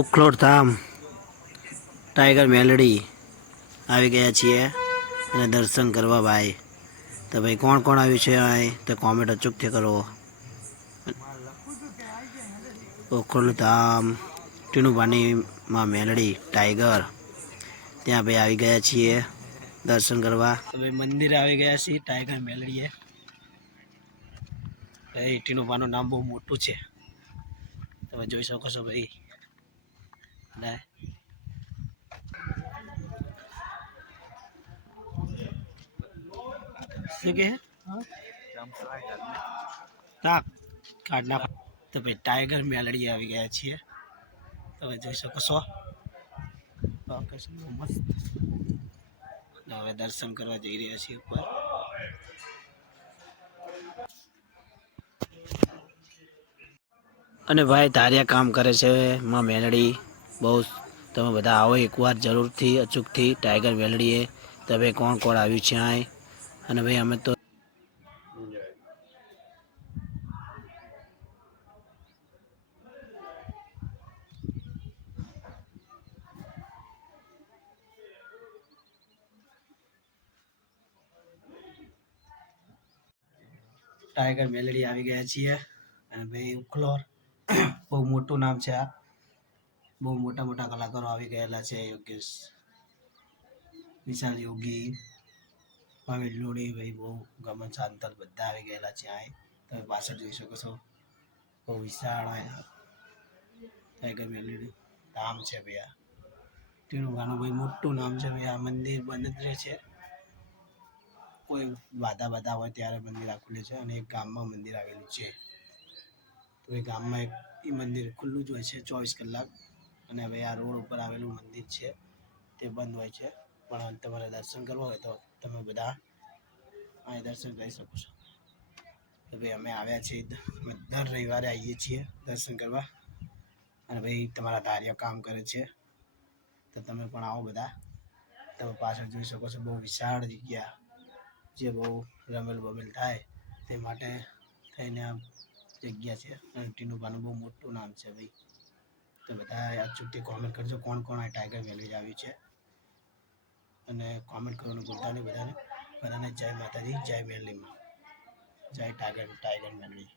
ઉખલોડ ધામ tiger Meldi આવી ગયા છીએ અને દર્શન કરવા ભાઈ. તો ભાઈ કોણ કોણ આવ્યું છે અહીં તો કોમેન્ટ અચૂકથી કરો. ઉખલોડ ધામ ટીનુભાની માં મેલડી ટાઈગર ત્યાં ભાઈ આવી ગયા છીએ દર્શન કરવા. તો ભાઈ મંદિરે આવી ગયા છીએ ટાઈગર મેલડીએ. ભાઈ ટીનુભાનું નામ બહુ મોટું છે તમે જોઈ શકો છો ભાઈ. શું કે તાક કાઢ નાખ. તો ભાઈ ટાઈગર મેલડી આવી ગયા છીએ તમે જોઈ શકો છો. મસ્ત હવે દર્શન કરવા જઈ રહ્યા છીએ ઉપર. અને ભાઈ ધાર્યા કામ કરે છે માં મેલડી બહુ. તમે બધા આવો એકવાર જરૂરથી અચૂકથી ટાઈગર મેલડીએ. તો ભાઈ કોણ કોણ આવ્યું છે અહીં અને ભાઈ અમે તો ટાઈગર મેલડી આવી ગયા છીએ. અને ભાઈ ઉખલોડ બહુ મોટું નામ છે આ. બહુ મોટા મોટા કલાકારો આવી ગયેલા છે. યોગેશ વિશાલ યોગી ભાવેશ લોણી ભાઈ બહુ ગમન શાંતલ બધા આવી ગયેલા છે અહીં તમે પાછળ જોઈ શકો છો. બહુ વિશાળ ટાઈગર મેલડી નામ છે ભાઈ. આ ટીનુભાનું ભાઈ મોટું નામ છે ભાઈ. આ મંદિર બંધ જ રહે છે કોઈ બાધા હોય ત્યારે મંદિર ખુલે છે. અને એક ગામમાં મંદિર આવેલું છે તો એ ગામમાં એ મંદિર ખુલ્લું જ હોય છે 24 કલાક. અને હવે આ રોડ ઉપર આવેલું મંદિર છે તે બંધ હોય છે. પણ તમારે દર્શન કરવા હોય તો તમે બધા અહીં દર્શન કરી શકો છો. તો ભાઈ અમે આવ્યા છીએ દર રવિવારે આવીએ છીએ દર્શન કરવા. અને ભાઈ તમારા ધાર્ય કામ કરે છે તો તમે પણ આવો બધા. તમે પાછળ જોઈ શકો છો બહુ વિશાળ જગ્યા જે બહુ રમેલ બમેલ થાય તે માટે થઈને આ જગ્યા છે. અને ટીનુભાનું બહુ મોટું નામ છે ભાઈ. તો બધા અચૂકથી કોમેન્ટ કરજો કોણ કોણ આ ટાઈગર મેલડી આવ્યું છે. અને કોમેન્ટ કરવાનું ભૂલતા નહીં. બધાને જય માતાજી, જય મેલડીમાં, જય ટાઈગર મેલડી.